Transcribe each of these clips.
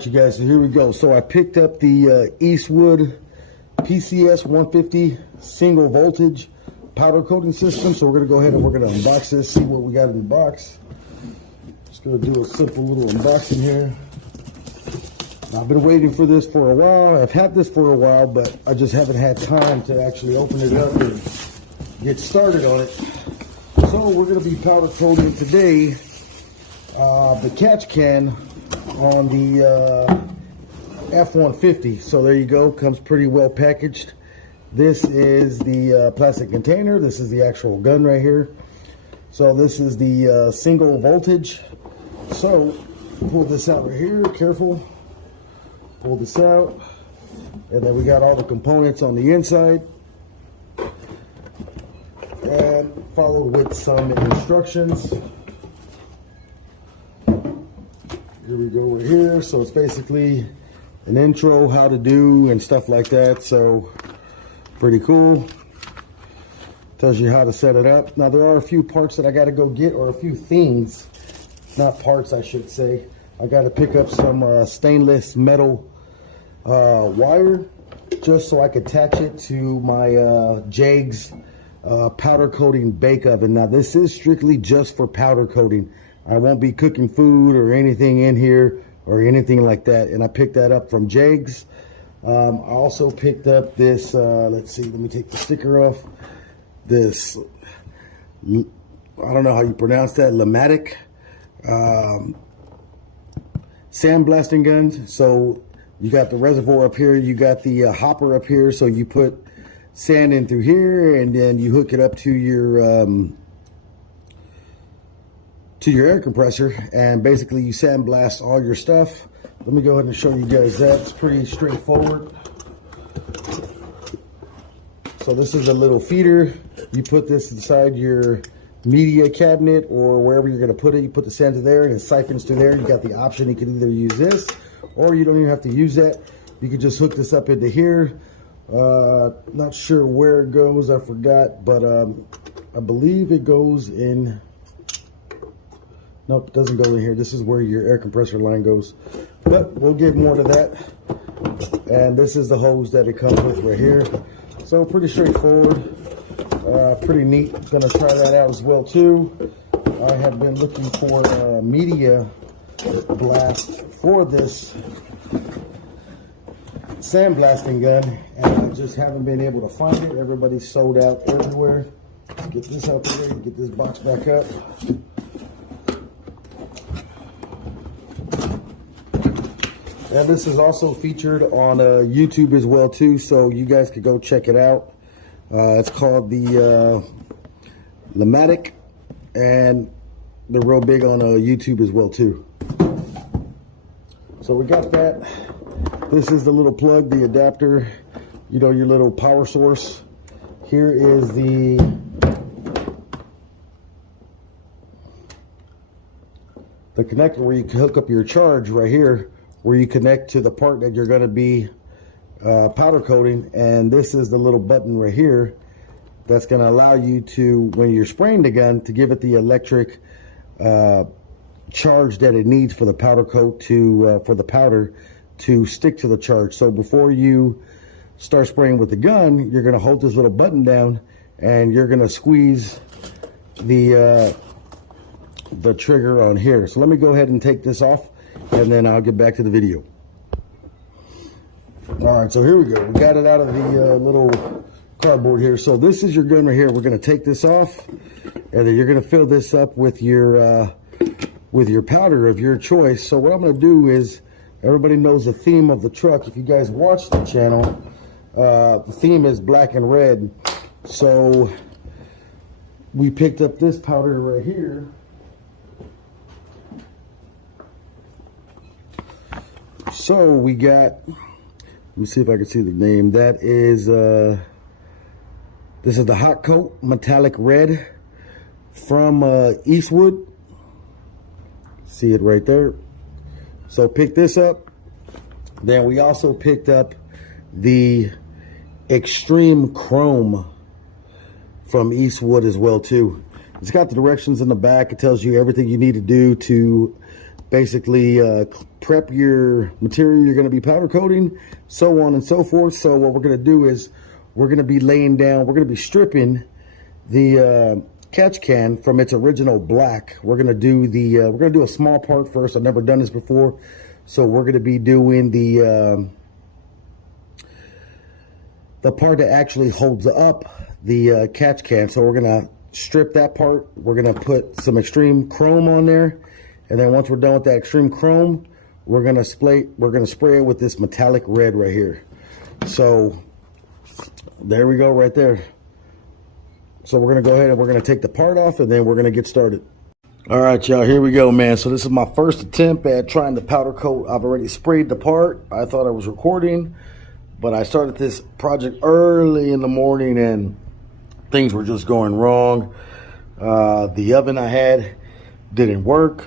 Alright you guys, so here we go. So I picked up the Eastwood PCS 150 single voltage powder coating system. So we're going to go ahead and we're going to unbox this, see what we got in the box. Just going to do a simple little unboxing here. I've been waiting for this for a while. I've had this for a while, but I just haven't had time to actually open it up and get started on it. So we're going to be powder coating today the catch can on the F-150. So there you go, comes pretty well packaged. This is the plastic container. This is the actual gun right here. So this is the single voltage. So pull this out right here, careful. Pull this out, and then we got all the components on the inside, and followed with some instructions. Here we go right here. So it's basically an intro, how to do and stuff like that. So pretty cool. Tells you how to set it up. Now there are a few parts that I got to go get, or a few things, not parts I should say. I got to pick up some stainless metal wire, just so I could attach it to my JAGS powder coating bake oven. Now this is strictly just for powder coating. I won't be cooking food or anything in here or anything like that. And I picked that up from JAGS. I also picked up this, let's see, let me take the sticker off. This, I don't know how you pronounce that, Lamatic sandblasting guns. So you got the reservoir up here, you got the hopper up here, so you put sand in through here, and then you hook it up to your air compressor, and basically you sandblast all your stuff. Let me go ahead and show you guys that. It's pretty straightforward. So this is a little feeder. You put this inside your media cabinet or wherever you're going to put it. You put the sand to there, and it siphons through there. You got the option. You can either use this, or you don't even have to use that. You can just hook this up into here. Not sure where it goes. I forgot, but I believe it goes in. Nope, it doesn't go in here. This is where your air compressor line goes. But we'll get more to that. And this is the hose that it comes with right here. So pretty straightforward. Pretty neat. Gonna try that out as well too. I have been looking for a media blast for this sandblasting gun, and I just haven't been able to find it. Everybody's sold out everywhere. Let's get this out there, get this box back up. And this is also featured on YouTube as well too, so you guys could go check it out. It's called the Lamatic, and they're real big on YouTube as well too. So we got that. This is the little plug, the adapter, you know, your little power source. Here is the connector where you can hook up your charge right here, where you connect to the part that you're going to be powder coating. And this is the little button right here that's going to allow you to, when you're spraying the gun, to give it the electric charge that it needs for the powder coat to for the powder to stick to the charge. So before you start spraying with the gun, you're going to hold this little button down, and you're going to squeeze the trigger on here. So let me go ahead and take this off, and then I'll get back to the video. All right, so here we go. We got it out of the little cardboard here. So this is your gun right here. We're going to take this off, and then you're going to fill this up with your powder of your choice. So what I'm going to do is, everybody knows the theme of the truck. If you guys watch the channel, the theme is black and red. So we picked up this powder right here. So we got, let me see if I can see the name. That is, this is the Hot Coat Metallic Red from Eastwood. See it right there. So pick this up. Then we also picked up the Extreme Chrome from Eastwood as well too. It's got the directions in the back. It tells you everything you need to do to basically prep your material you're going to be powder coating, so on and so forth. So what we're going to do is we're going to be laying down, we're going to be stripping the catch can from its original black. We're going to do we're going to do a small part first. I've never done this before, so we're going to be doing the part that actually holds up the catch can. So we're going to strip that part. We're going to put some extreme chrome on there, and then once we're done with that extreme chrome, we're going to spray it with this metallic red right here. So there we go right there. So we're going to go ahead and we're going to take the part off, and then we're going to get started. All right, y'all, here we go, man. So this is my first attempt at trying to powder coat. I've already sprayed the part. I thought I was recording, but I started this project early in the morning and things were just going wrong. The oven I had didn't work.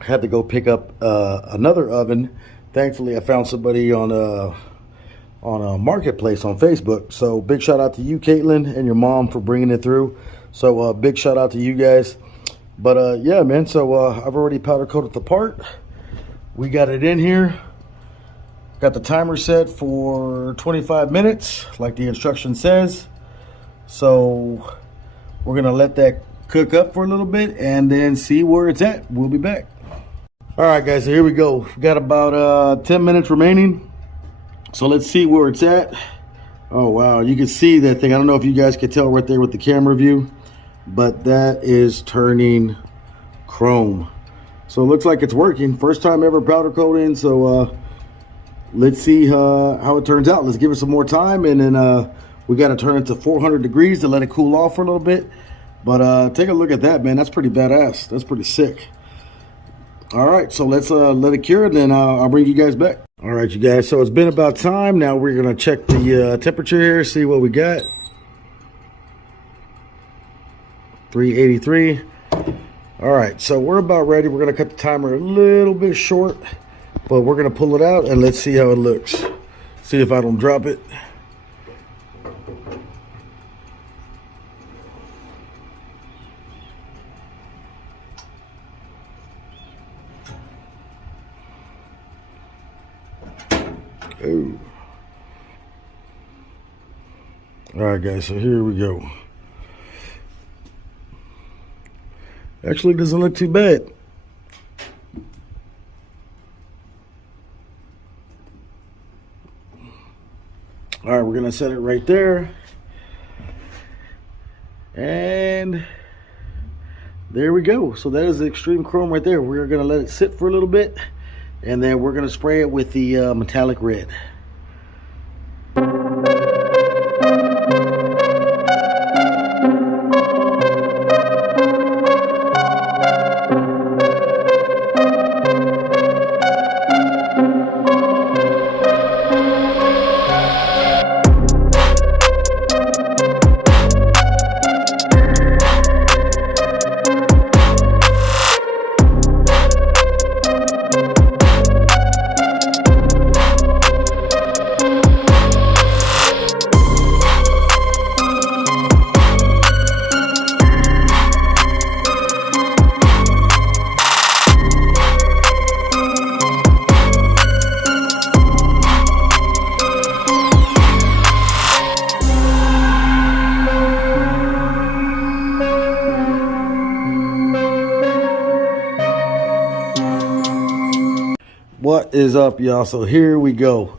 I had to go pick up another oven. Thankfully, I found somebody on a marketplace on Facebook. So big shout out to you, Caitlin, and your mom for bringing it through. So big shout out to you guys. But yeah, man, so I've already powder coated the part. We got it in here. Got the timer set for 25 minutes like the instruction says. So we're gonna let that cook up for a little bit and then see where it's at. We'll be back. All right, guys, so here we go. We got about 10 minutes remaining. So let's see where it's at. Oh, wow. You can see that thing. I don't know if you guys can tell right there with the camera view, but that is turning chrome. So it looks like it's working. First time ever powder coating. So let's see how it turns out. Let's give it some more time. And then we got to turn it to 400 degrees to let it cool off for a little bit. But take a look at that, man. That's pretty badass. That's pretty sick. All right, so let's let it cure, and then I'll bring you guys back. All right, you guys, so it's been about time. Now we're going to check the temperature here, see what we got. 383. All right, so we're about ready. We're going to cut the timer a little bit short, but we're going to pull it out, and let's see how it looks. See if I don't drop it. Oh. All right, guys, so here we go. Actually, doesn't look too bad. All right, we're gonna set it right there. And there we go. So that is the extreme chrome right there. We're gonna let it sit for a little bit, and then we're gonna spray it with the metallic red. What is up, y'all? So here we go.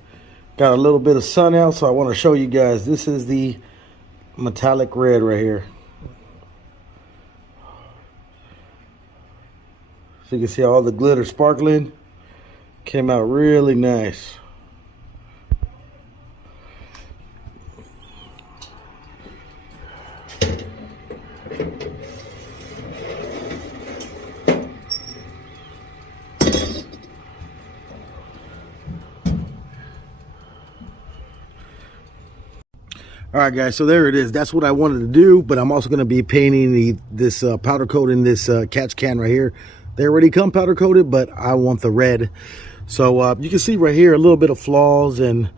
Got a little bit of sun out, so I want to show you guys. This is the metallic red right here. So you can see all the glitter sparkling. Came out really nice. All right, guys, so there it is. That's what I wanted to do, but I'm also going to be painting this powder coating this catch can right here. They already come powder coated, but I want the red. So you can see right here a little bit of flaws and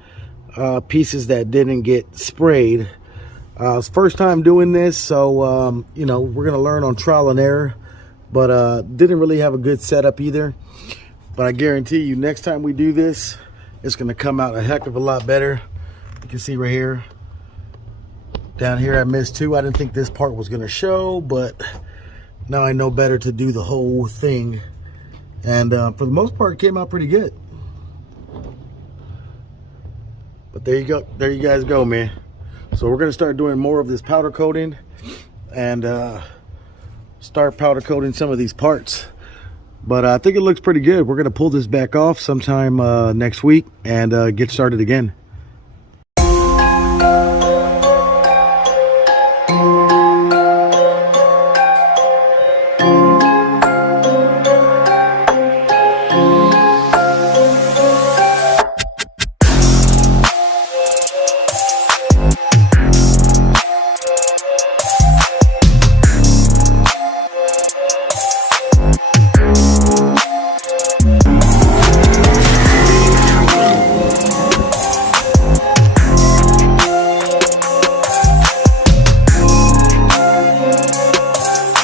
pieces that didn't get sprayed. It's first time doing this, so you know, we're going to learn on trial and error. but didn't really have a good setup either. But I guarantee you, next time we do this, it's going to come out a heck of a lot better. You can see right here. Down here I missed too. I didn't think this part was going to show, but now I know better to do the whole thing. And for the most part, it came out pretty good. But there you go. There you guys go, man. So we're going to start doing more of this powder coating and start powder coating some of these parts. But I think it looks pretty good. We're going to pull this back off sometime next week and get started again.